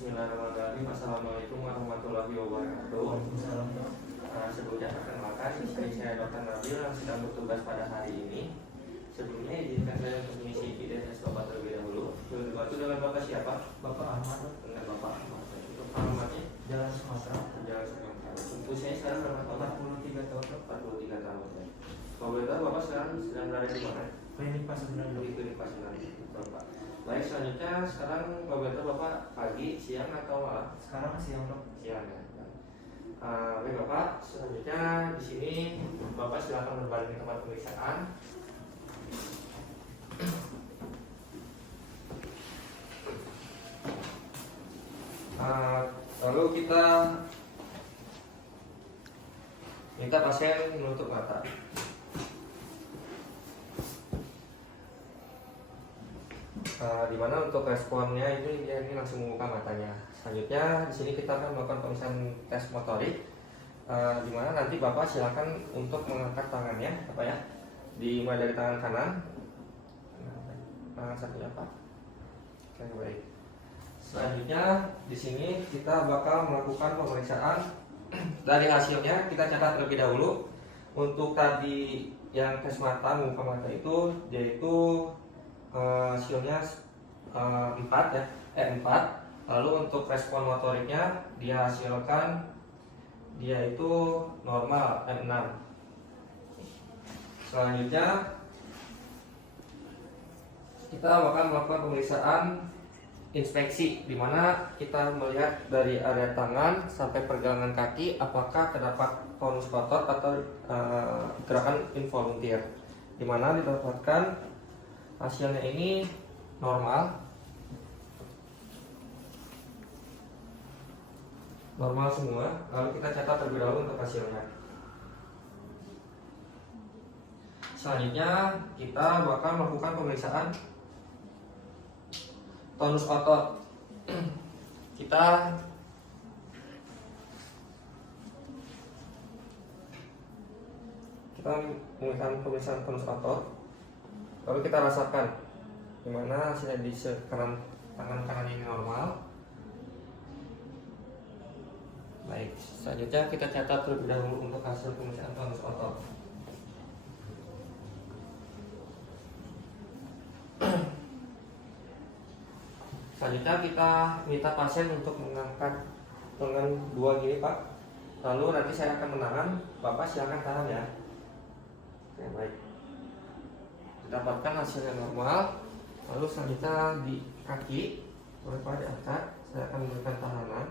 Bismillahirrahmanirrahim. Assalamualaikum warahmatullahi wabarakatuh. Sebelumnya perkenalkan, saya Dr. Nabil yang sedang bertugas pada hari ini. Sebelumnya izinkan saya untuk mengisi identitas Bapak terlebih dahulu. Berbantu dengan Bapak siapa? Bapak Ahmad. Dengan Bapak Ahmad. Untuk alamatnya Jalan Sumatera. Jalan Sumatera. Usianya sekarang berapa tahun? 43 tahun. 43 tahun. Kalau boleh tahu Bapak sekarang sedang berada di mana? Klinik Pasundan. Di Klinik Pasundan, Bapak. Baik, selanjutnya sekarang kalau boleh tahu Bapak pagi, siang atau malam? Sekarang siang dok. Siang ya. Baik Bapak, selanjutnya di sini Bapak silakan berbaring di tempat pemeriksaan. Lalu kita minta pasien menutup mata. Dimana untuk responnya ini dia ini langsung membuka matanya. Selanjutnya di sini kita akan melakukan pemeriksaan tes motorik. Dimana nanti Bapak silakan untuk mengangkat tangannya, Bapak ya. Dimulai dari tangan kanan. Tangan satunya Pak. Oke, baik. Selanjutnya di sini kita bakal melakukan pemeriksaan. Dari hasilnya kita catat terlebih dahulu. Untuk tadi yang tes mata, membuka mata itu yaitu hasilnya 4 ya, 4. Lalu untuk respon motoriknya dihasilkan dia itu normal 6. Selanjutnya kita akan melakukan pemeriksaan inspeksi, di mana kita melihat dari area tangan sampai pergelangan kaki apakah terdapat tonus otot atau gerakan involuntir, di mana didapatkan hasilnya ini normal semua. Lalu kita catat terlebih dahulu untuk hasilnya. Selanjutnya kita bakal melakukan pemeriksaan tonus otot. Kita melakukan pemeriksaan tonus otot. Lalu kita rasakan dimana hasilnya di tangan kanan ini normal. Baik, selanjutnya kita catat terlebih dahulu untuk hasil pemeriksaan tonus otot. Selanjutnya kita minta pasien untuk mengangkat tangan 2 gini Pak. Lalu nanti saya akan menahan, Bapak silakan tahan ya. Oke, baik. Dapatkan hasilnya normal. Lalu selanjutnya di kaki boleh Pak diangkat. Saya akan memberikan tahanan.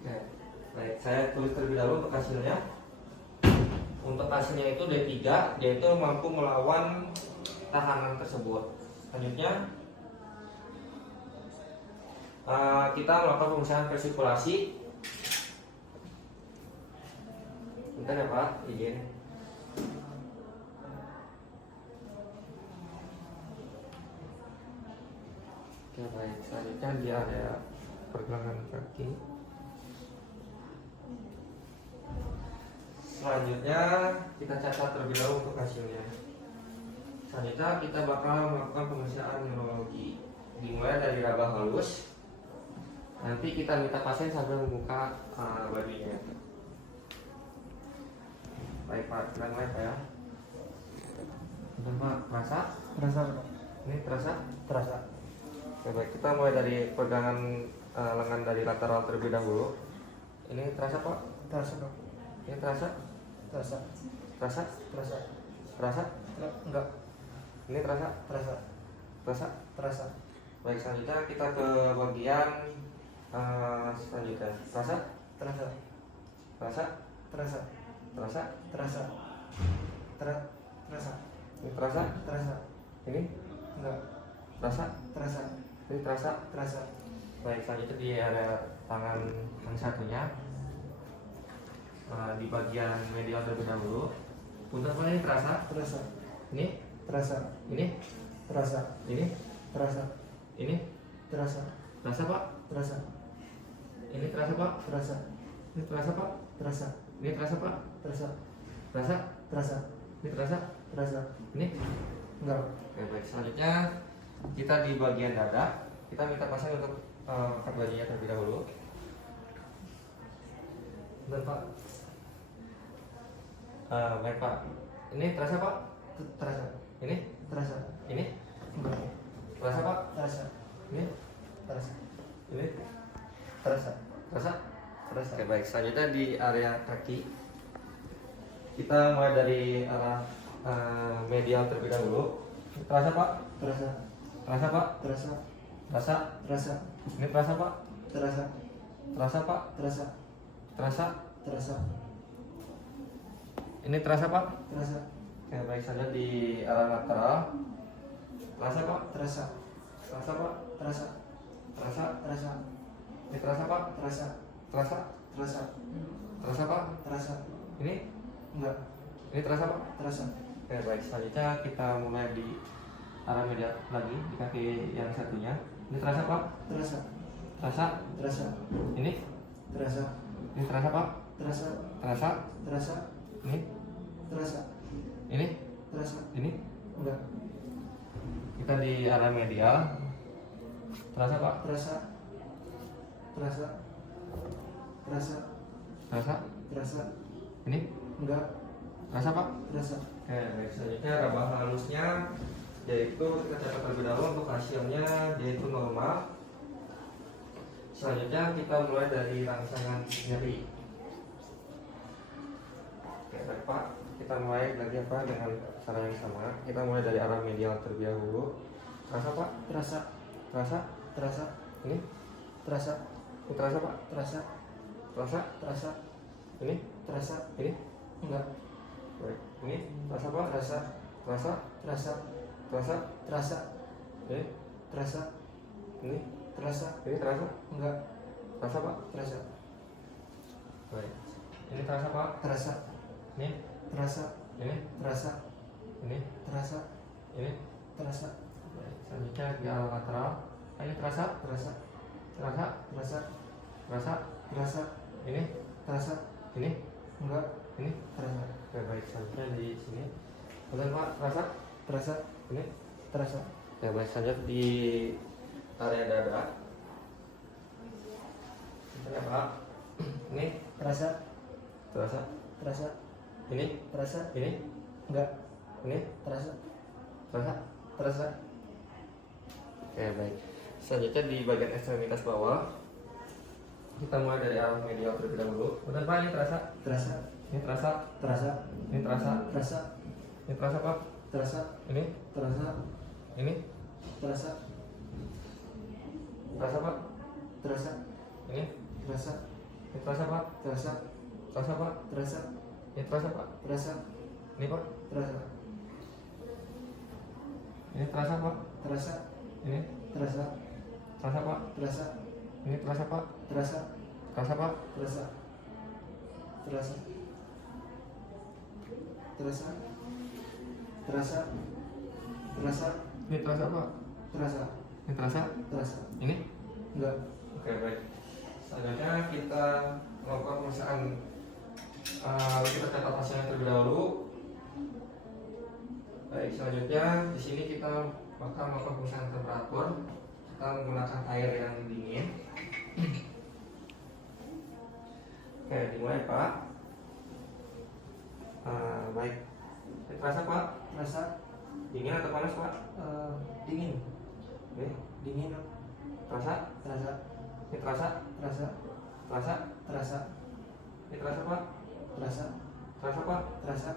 Oke, baik. Saya tulis terlebih dahulu untuk hasilnya. Untuk hasilnya itu D3, dia itu mampu melawan tahanan tersebut. Selanjutnya kita melakukan pemeriksaan persirkulasi. Bentar ya Pak, izin. Oke, baik. Selanjutnya dia ada pergelangan kaki. Selanjutnya kita catat terlebih dahulu untuk hasilnya. Selanjutnya kita bakal melakukan pemeriksaan neurologi, dimulai dari raba halus. Nanti kita minta pasien sambil membuka bajunya. Baik Pak, mulai Pak ya. Bentar Pak, terasa? Terasa. Ini terasa? Terasa. Oke, baik, kita mulai dari pegangan lengan dari lateral terlebih dahulu. Ini terasa Pak? Terasa dok. Ini terasa? Terasa. Terasa? Terasa. Terasa? Enggak. Ini terasa? Terasa. Terasa? Terasa. Baik, selanjutnya kita ke bagian selanjutnya. Terasa? Terasa. Terasa? Terasa. Terasa? Terasa. Terasa. Ini terasa? Terasa. Ini? Enggak. Terasa? Terasa. Ini terasa? Terasa. Baik, selanjutnya di area tangan yang satunya, di bagian medial terlebih dahulu. Punten Pak, ini terasa? Terasa. Ini? Terasa. Ini? Terasa. Ini? Terasa. Ini? Terasa. Terasa Pak? Terasa. Ini terasa Pak? Terasa. Ini terasa Pak? Terasa. Ini terasa Pak? Terasa. Terasa? Terasa. Ini terasa? Terasa. Ini? Enggak. Oke, baik, selanjutnya kita di bagian dada, kita minta pasien untuk angkat bajunya terlebih dahulu. Dan Pak, baik Pak, ini terasa Pak? Terasa. Ini? Terasa. Ini? Enggak. Terasa Pak? Terasa. Ini? Terasa. Ini? Terasa. Terasa? Terasa. Oke baik, selanjutnya di area kaki, kita mulai dari arah medial terlebih dahulu. Terasa Pak? Terasa. Terasa Pak? Terasa. Terasa? Terasa. Ini terasa Pak? Terasa. Terasa Pak? Terasa. Terasa? Terasa. Ini terasa Pak? Terasa. Oke baik, saja di arah lateral. Terasa Pak? Terasa. Terasa Pak? Terasa. Terasa? Terasa. Ini terasa Pak? Terasa. Terasa? Terasa. Terasa Pak? Terasa. Ini? Enggak. Ini terasa Pak? Terasa. Oke baik, selanjutnya kita mulai di arah medial lagi, di kaki yang satunya. Ini terasa Pak? Terasa. Terasa? Terasa. Ini? Terasa. Ini terasa Pak? Terasa. Terasa? Terasa. Ini? Terasa. Ini? Terasa. Ini? Enggak. Kita di arah medial. Terasa Pak? Terasa. Terasa. Terasa. Terasa? Terasa. Ini? Enggak. Terasa Pak? Terasa. Oke baik, selanjutnya rabah halusnya, yaitu kita catat terlebih dahulu untuk hasilnya, yaitu normal. Selanjutnya kita mulai dari rangsangan nyeri. Oke baik Pak, kita mulai lagi apa dengan cara yang sama. Kita mulai dari arah medial terlebih dahulu. Terasa Pak? Terasa. Terasa? Terasa. Ini? Terasa. Ini terasa Pak? Terasa. Terasa? Terasa. Ini? Terasa. Ini? Enggak. Baik. Ini? Terasa Pak? Terasa. Terasa? Terasa. Terasa? Terasa. Ini? Terasa. Ini? Terasa. Ini terasa? Enggak. Terasa Pak? Terasa. Baik. Ini terasa Pak? Terasa. Ini? Terasa. Ini? Terasa. Ini? Terasa. Ini? Terasa. Baik. Selanjutnya di arah lateral. Ini terasa? Terasa. Terasa? Terasa. Terasa? Terasa. Ini? Terasa. Ini? Enggak. Ini? Terasa. Oke, baik. Selanjutnya di sini. Kemudian Pak, terasa? Terasa. Ini? Terasa. Oke, baik. Selanjutnya di area dada. Selanjutnya Pak. Ini? Terasa. Terasa? Terasa. Ini? Terasa. Ini? Enggak. Ini? Terasa. Terasa? Terasa. Oke baik. Selanjutnya di bagian ekstremitas bawah, kita mulai dari arah medial terlebih dahulu. Kemudian Pak, ini terasa? Terasa. Ini terasa? Terasa. Ini terasa? Terasa. Ini terasa Pak? Terasa. Ini? Terasa. Ini? Terasa. Terasa Pak? Terasa. Ini? Terasa. Ini terasa Pak? Terasa. Terasa Pak? Terasa. Ini terasa Pak? Terasa. Ini Pak? Terasa. Ini terasa Pak? Terasa. Ini? Terasa. Terasa Pak? Terasa. Ini terasa Pak? Terasa. Terasa Pak? Terasa. Terasa. Terasa. Terasa. Terasa. Ini terasa Pak? Terasa. Ini terasa? Terasa. Ini? Enggak. Oke baik. Selanjutnya kita melakukan pemeriksaan. Kita catat hasilnya terlebih dahulu. Baik, selanjutnya di sini kita bakal melakukan pemeriksaan temperatur. Kita menggunakan air yang dingin. Oke, dimulai Pak. Baik. Ini terasa Pak? Terasa. Dingin atau panas Pak? Dingin. Ini Dingin. terasa? Terasa. Ini terasa? Terasa. Terasa? Terasa. Ini terasa Pak? Terasa. Terasa Pak? Terasa.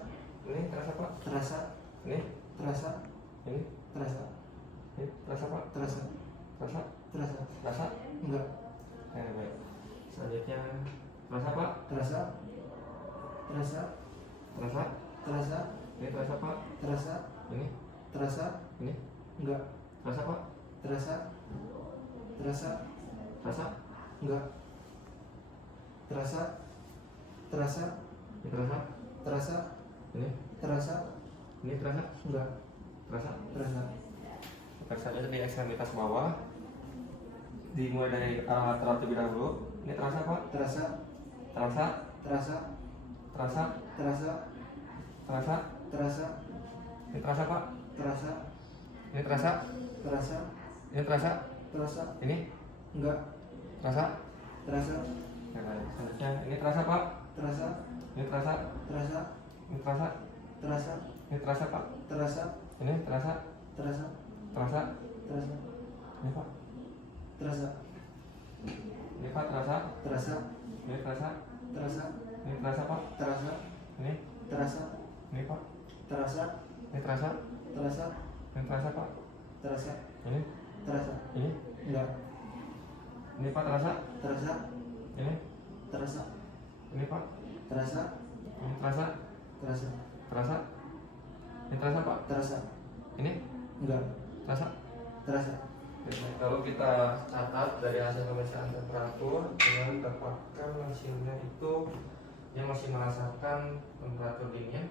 Ini terasa Pak? Terasa. Ini? Terasa. Ini? Terasa. Ini terasa Pak? Terasa. Terasa? Terasa. Terasa? Enggak. Baik. Selanjutnya terasa Pak? Terasa. Terasa. Terasa? Terasa. Ini terasa Pak? Terasa. Ini? Terasa. Ini? Enggak. Terasa Pak? Terasa. Terasa. Terasa? Enggak. Terasa. Terasa. Ini terasa? Terasa. Ini? Terasa. Ini terasa? Enggak. Terasa? Terasa. Selanjutnya di ekstremitas bawah. Dimulai dari arah lateral terlebih dahulu. Ini terasa Pak? Terasa. Terasa? Terasa. Terasa? Terasa. Terasa? Terasa. Ini terasa Pak? Terasa. Ini terasa? terasa, Ini terasa? terasa, Ini enggak, terasa? terasa, Ya, baik. Selanjutnya ini terasa Pak? terasa, Ini terasa? terasa, Ini terasa? terasa, Ini terasa Pak? terasa, Ini terasa? terasa, Terasa? terasa, Ini Pak? terasa, Ini Pak terasa? terasa, Ini terasa? terasa, Ini terasa Pak? terasa, Ini? terasa, Ini Pak? terasa, Ini terasa? terasa, Ini terasa Pak? terasa, Ini? terasa, Ini? enggak, Ini Pak terasa? terasa, Ini? terasa, Ini Pak? terasa, Ini terasa? terasa, Terasa? Ini terasa Pak? terasa, Ini? enggak, Terasa? terasa, Kalau kita catat dari hasil pemeriksaan temperatur dengan dapatkan hasilnya itu dia masih merasakan temperatur dingin.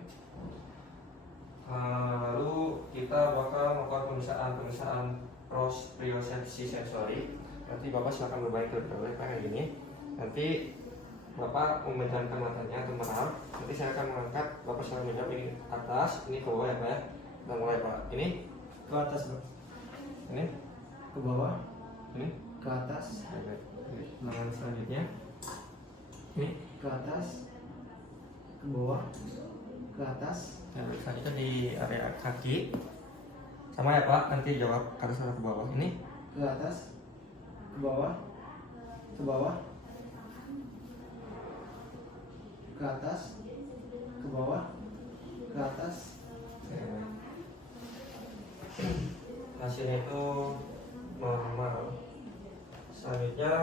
Lalu kita bakal melakukan pemeriksaan propriosepsi sensori. Nanti Bapak silakan berbalik terlebih dahulu kayak gini. Nanti Bapak memejamkan matanya atau merem. Nanti saya akan mengangkat, Bapak silakan menjawab ini atas, ini ke bawah ya Pak ya. Kita mulai Pak. Ini, ke atas, Bro. ini, Ke bawah, ini. ke atas, Lengan selanjutnya ini ke atas, ke bawah, ke atas, selanjutnya di area kaki sama ya Pak, nanti jawab ke atas atau ke bawah. Ini ke atas, ke bawah, ke bawah, ke atas, ke bawah, ke atas, hasilnya itu normal. Selanjutnya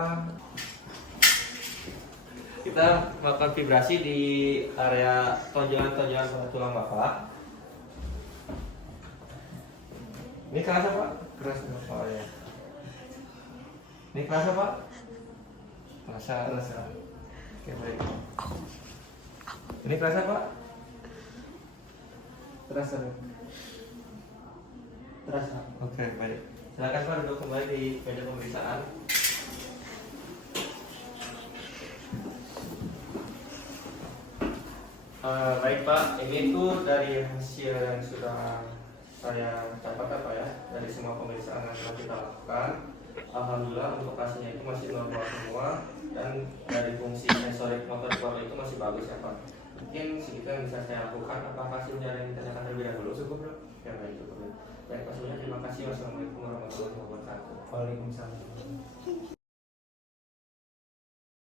kita melakukan vibrasi di area tonjolan-tonjolan pada tulang Bapak. Ini kerasa Pak? keras, Bro. Oh ya. Ini kerasa Pak? Kerasa. Terasa, Oke baik. Ini kerasa Pak? terasa, Bro. Terasa, Oke baik. Silakan Pak duduk kembali di meja pemeriksaan. Baik Pak, ini tuh dari hasil yang sudah saya catat Pak ya, dari semua pemeriksaan yang telah kita lakukan. Alhamdulillah untuk hasilnya itu masih normal semua dan dari fungsi sensorik motor itu masih bagus ya Pak. Mungkin segitu yang bisa saya lakukan. Apakah hasilnya ada yang ditanyakan terlebih dahulu? Cukup bro? Ya baik cukup. Baik Pak, semuanya terima kasih. Wassalamualaikum warahmatullahi wabarakatuh. Waalaikumsalam.